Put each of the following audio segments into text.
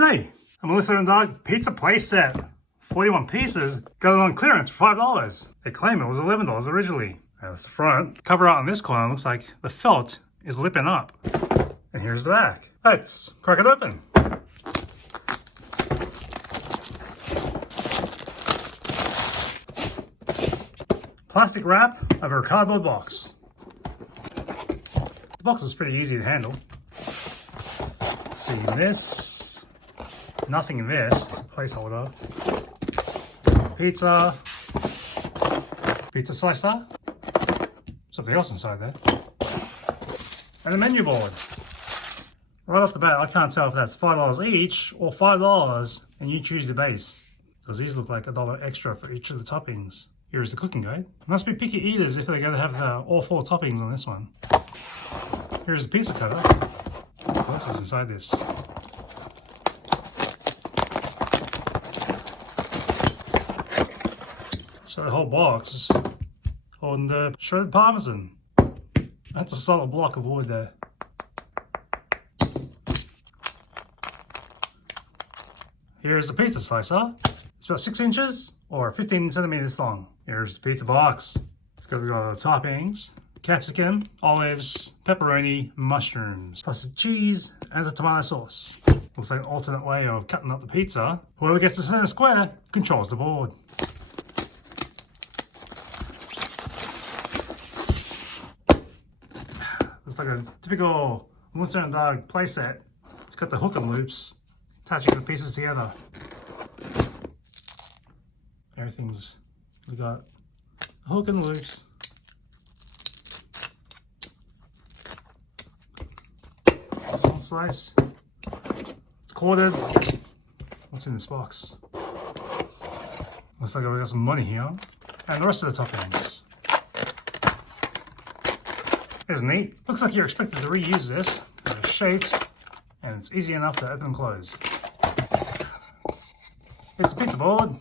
G'day, I'm Melissa and Doug. Pizza play set. 41 pieces, got it on clearance for $5. They claim it was $11 originally. That's the front. Cover art on this corner looks like the felt is lipping up. And here's the back. Let's crack it open. Plastic wrap over a cardboard box. The box is pretty easy to handle. See this, nothing in this, it's a placeholder. Pizza slicer, something else inside there, and a menu board. Right off the bat, I can't tell if that's $5 each or $5 and you choose the base, because these look like $1 extra for each of the toppings. Here's the cooking guide. Must be picky eaters if they're going to have all 4 toppings on this one. Here's the pizza cutter. What else is inside this? So the whole box is holding the shredded parmesan. That's a solid block of wood there. Here's the pizza slicer. It's about 6 inches or 15 centimeters long. Here's the pizza box. It's got the toppings: capsicum, olives, pepperoni, mushrooms, plus the cheese and the tomato sauce. Looks like an alternate way of cutting up the pizza. Whoever gets the center square controls the board. Looks like a typical Melissa and Doug playset. It's got the hook and loops attaching the pieces together. We got hook and loops. This one slice. It's quartered. What's in this box? Looks like we got some money here. And the rest of the toppings. It's neat. Looks like you're expected to reuse this. It's shaped and it's easy enough to open and close. It's a pizza board.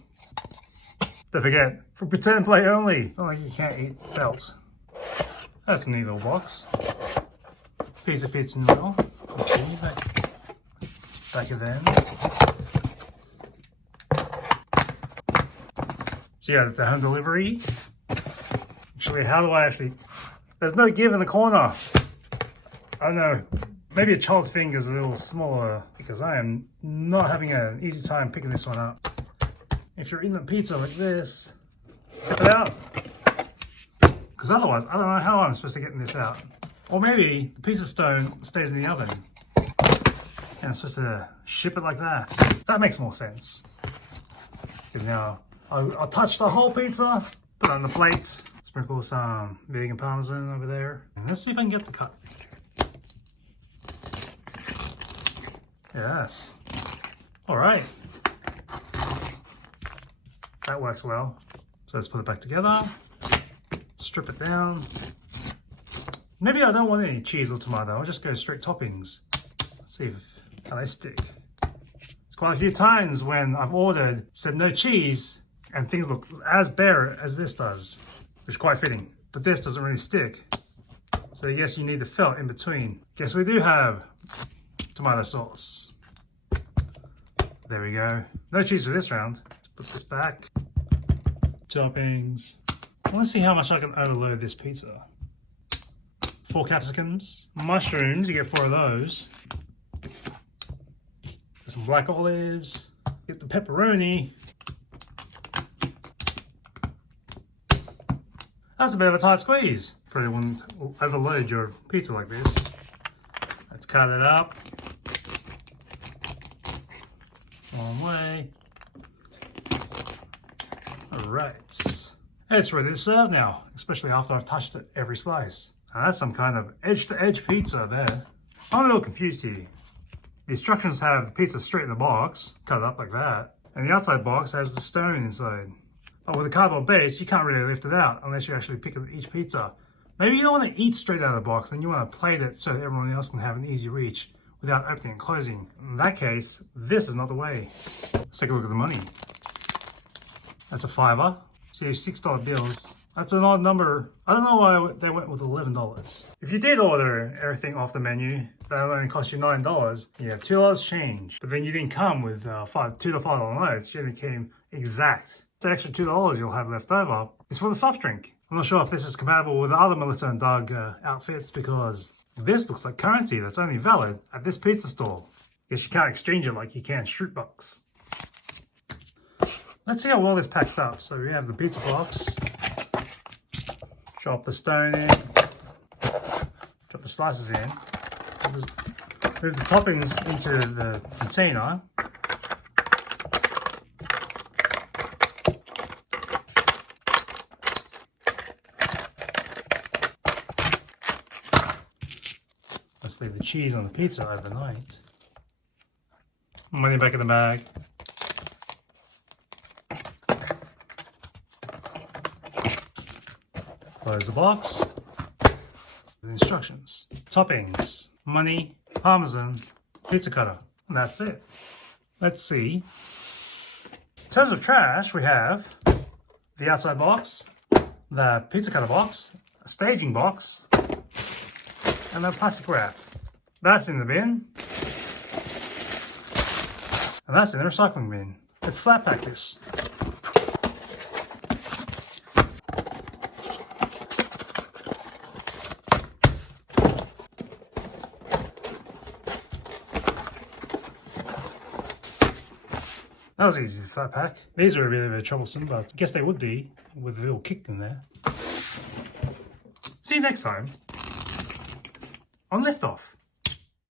Don't forget, for pretend play only. It's not like you can't eat felt. That's a neat little box. Pizza fits in well. Okay, back of them. So yeah, the home delivery. Actually, how do I actually... There's no give in the corner. I don't know. Maybe a child's finger is a little smaller because I am not having an easy time picking this one up. If you're eating a pizza like this, step it out. Because otherwise, I don't know how I'm supposed to get this out. Or maybe the pizza stone stays in the oven and I'm supposed to ship it like that. That makes more sense. Because now I'll touch the whole pizza, put it on the plate, sprinkle some vegan parmesan over there. And let's see if I can get the cut. Yes. All right. That works well. So let's put it back together, strip it down. Maybe I don't want any cheese or tomato, I'll just go straight toppings. Let's see how they stick. It's quite a few times when I've ordered, said no cheese, and things look as bare as this does, which is quite fitting. But this doesn't really stick. So I guess you need the felt in between. Guess we do have tomato sauce. There we go. No cheese for this round. Let's put this back. Toppings. I want to see how much I can overload this pizza. 4 capsicums. Mushrooms, you get 4 of those. Some black olives. Get the pepperoni. That's a bit of a tight squeeze. Probably wouldn't overload your pizza like this. Let's cut it up. Long way. Alright. It's ready to serve now, especially after I've touched it every slice. Now that's some kind of edge-to-edge pizza there. I'm a little confused here. The instructions have the pizza straight in the box, cut it up like that, and the outside box has the stone inside. But with a cardboard base, you can't really lift it out unless you actually pick up each pizza. Maybe you don't want to eat straight out of the box, then you want to plate it so that everyone else can have an easy reach without opening and closing. In that case, this is not the way. Let's take a look at the money. That's a $5. So you have $6 bills. That's an odd number. I don't know why they went with $11. If you did order everything off the menu, that would only cost you $9. You have $2 change. But then you didn't come with $2 to $5 notes. You only came exact. The extra $2 you'll have left over is for the soft drink. I'm not sure if this is compatible with the other Melissa and Doug outfits, because this looks like currency that's only valid at this pizza store. Guess you can't exchange it like you can Street Bucks. Let's see how well this packs up. So we have the pizza box. Drop the stone in. Drop the slices in. Move the toppings into the container. Let's leave the cheese on the pizza overnight. Money back in the bag. Close the box. The instructions. Toppings, money, parmesan, pizza cutter. And that's it. Let's see. In terms of trash, we have the outside box, the pizza cutter box, a staging box, and a plastic wrap. That's in the bin. And that's in the recycling bin. Let's flat pack this. That was easy to flat pack. These are a bit troublesome, but I guess they would be with a little kick in there. See you next time on Liftoff.